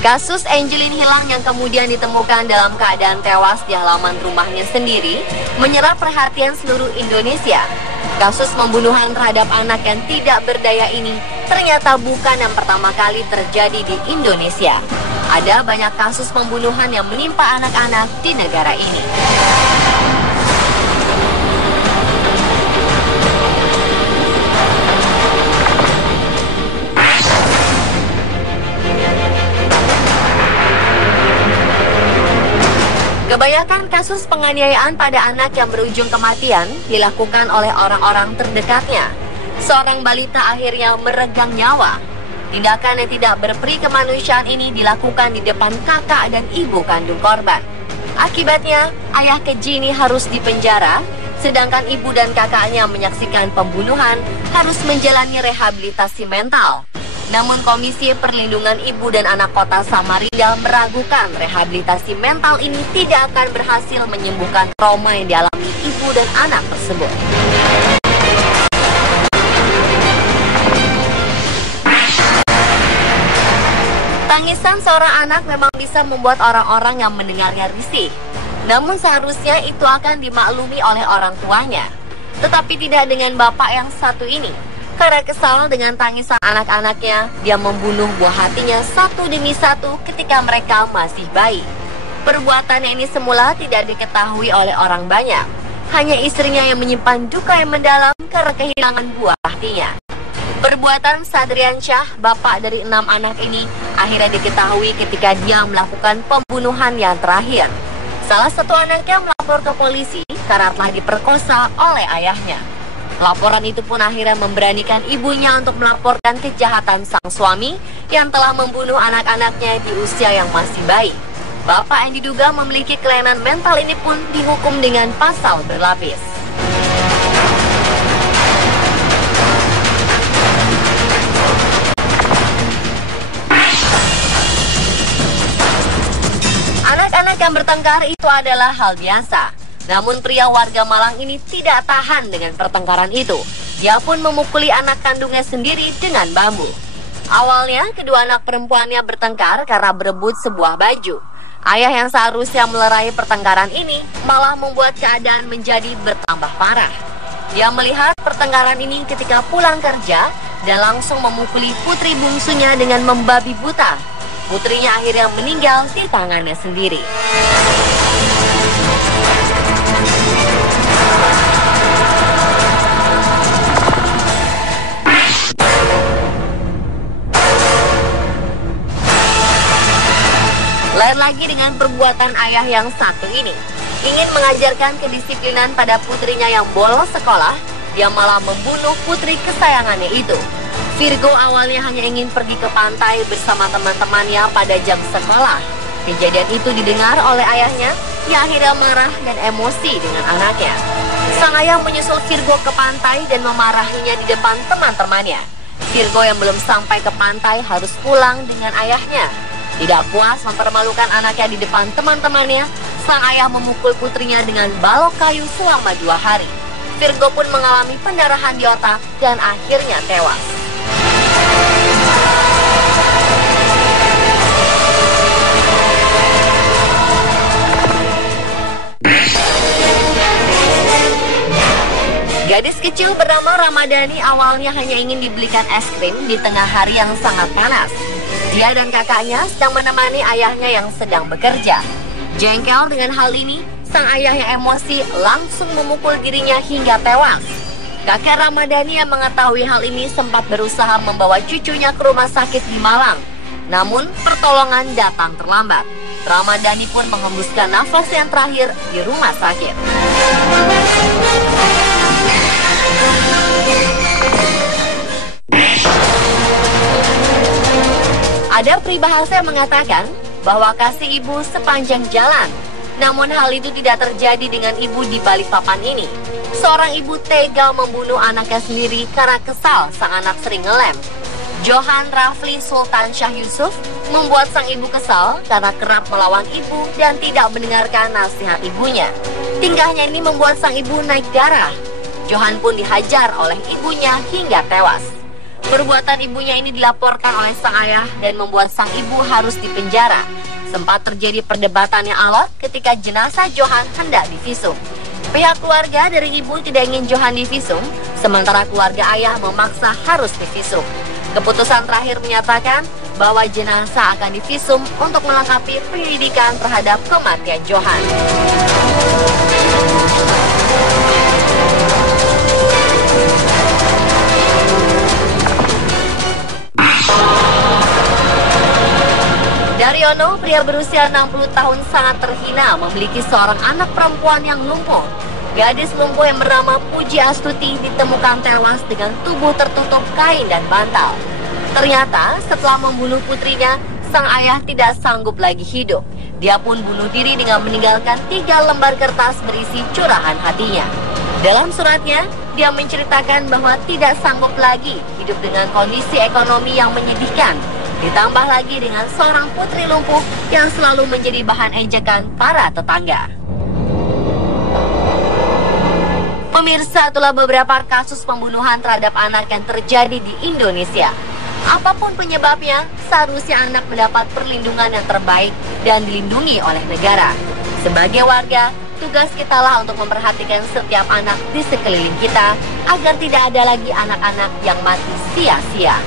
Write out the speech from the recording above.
Kasus Angelin hilang yang kemudian ditemukan dalam keadaan tewas di halaman rumahnya sendiri menyerap perhatian seluruh Indonesia. Kasus pembunuhan terhadap anak yang tidak berdaya ini ternyata bukan yang pertama kali terjadi di Indonesia. Ada banyak kasus pembunuhan yang menimpa anak-anak di negara ini. Kebanyakan kasus penganiayaan pada anak yang berujung kematian dilakukan oleh orang-orang terdekatnya. Seorang balita akhirnya meregang nyawa. Tindakan yang tidak berperi kemanusiaan ini dilakukan di depan kakak dan ibu kandung korban. Akibatnya, ayah keji ini harus dipenjara, sedangkan ibu dan kakaknya menyaksikan pembunuhan harus menjalani rehabilitasi mental. Namun Komisi Perlindungan Ibu dan Anak Kota Samarinda meragukan rehabilitasi mental ini tidak akan berhasil menyembuhkan trauma yang dialami ibu dan anak tersebut. Tangisan seorang anak memang bisa membuat orang-orang yang mendengarnya risih. Namun seharusnya itu akan dimaklumi oleh orang tuanya. Tetapi tidak dengan bapak yang satu ini. Karena kesal dengan tangisan anak-anaknya, dia membunuh buah hatinya satu demi satu ketika mereka masih bayi. Perbuatannya ini semula tidak diketahui oleh orang banyak. Hanya istrinya yang menyimpan duka yang mendalam karena kehilangan buah hatinya. Perbuatan Sadrian Syah, bapak dari 6 anak ini, akhirnya diketahui ketika dia melakukan pembunuhan yang terakhir. Salah satu anaknya melapor ke polisi karena telah diperkosa oleh ayahnya. Laporan itu pun akhirnya memberanikan ibunya untuk melaporkan kejahatan sang suami yang telah membunuh anak-anaknya di usia yang masih bayi. Bapak yang diduga memiliki kelainan mental ini pun dihukum dengan pasal berlapis. Anak-anak yang bertengkar itu adalah hal biasa. Namun pria warga Malang ini tidak tahan dengan pertengkaran itu. Dia pun memukuli anak kandungnya sendiri dengan bambu. Awalnya kedua anak perempuannya bertengkar karena berebut sebuah baju. Ayah yang seharusnya melerai pertengkaran ini malah membuat keadaan menjadi bertambah parah. Dia melihat pertengkaran ini ketika pulang kerja dan langsung memukuli putri bungsunya dengan membabi buta. Putrinya akhirnya meninggal di tangannya sendiri. Lain lagi dengan perbuatan ayah yang satu ini. Ingin mengajarkan kedisiplinan pada putrinya yang bolos sekolah, dia malah membunuh putri kesayangannya itu. Virgo awalnya hanya ingin pergi ke pantai bersama teman-temannya pada jam sekolah. Kejadian itu didengar oleh ayahnya, ia akhirnya marah dan emosi dengan anaknya. Sang ayah menyusul Virgo ke pantai dan memarahinya di depan teman-temannya. Virgo yang belum sampai ke pantai harus pulang dengan ayahnya. Tidak puas mempermalukan anaknya di depan teman-temannya, sang ayah memukul putrinya dengan balok kayu selama 2 hari. Virgo pun mengalami pendarahan di otak dan akhirnya tewas. Gadis kecil bernama Ramadhani awalnya hanya ingin dibelikan es krim di tengah hari yang sangat panas. Dia dan kakaknya sedang menemani ayahnya yang sedang bekerja. Jengkel dengan hal ini, sang ayah yang emosi langsung memukul dirinya hingga tewas. Kakek Ramadhani yang mengetahui hal ini sempat berusaha membawa cucunya ke rumah sakit di Malang. Namun, pertolongan datang terlambat. Ramadhani pun menghembuskan nafas yang terakhir di rumah sakit. Ada peribahasa yang mengatakan bahwa kasih ibu sepanjang jalan. Namun hal itu tidak terjadi dengan ibu di Balikpapan ini. Seorang ibu tega membunuh anaknya sendiri karena kesal sang anak sering ngelem. Johan Rafli Sultan Syah Yusuf membuat sang ibu kesal karena kerap melawan ibu dan tidak mendengarkan nasihat ibunya. Tingkahnya ini membuat sang ibu naik darah. Johan pun dihajar oleh ibunya hingga tewas. Perbuatan ibunya ini dilaporkan oleh sang ayah dan membuat sang ibu harus dipenjara. Sempat terjadi perdebatan yang alot ketika jenazah Johan hendak divisum. Pihak keluarga dari ibu tidak ingin Johan divisum, sementara keluarga ayah memaksa harus divisum. Keputusan terakhir menyatakan bahwa jenazah akan divisum untuk melengkapi penyelidikan terhadap kematian Johan. Daryono, pria berusia 60 tahun sangat terhina memiliki seorang anak perempuan yang lumpuh. Gadis lumpuh yang bernama Puji Astuti ditemukan tewas dengan tubuh tertutup kain dan bantal. Ternyata setelah membunuh putrinya, sang ayah tidak sanggup lagi hidup. Dia pun bunuh diri dengan meninggalkan 3 lembar kertas berisi curahan hatinya. Dalam suratnya, dia menceritakan bahwa tidak sanggup lagi hidup dengan kondisi ekonomi yang menyedihkan. Ditambah lagi dengan seorang putri lumpuh yang selalu menjadi bahan ejekan para tetangga. Pemirsa, itulah beberapa kasus pembunuhan terhadap anak yang terjadi di Indonesia. Apapun penyebabnya, seharusnya anak mendapat perlindungan yang terbaik dan dilindungi oleh negara. Sebagai warga, tugas kita lah untuk memperhatikan setiap anak di sekeliling kita agar tidak ada lagi anak-anak yang mati sia-sia.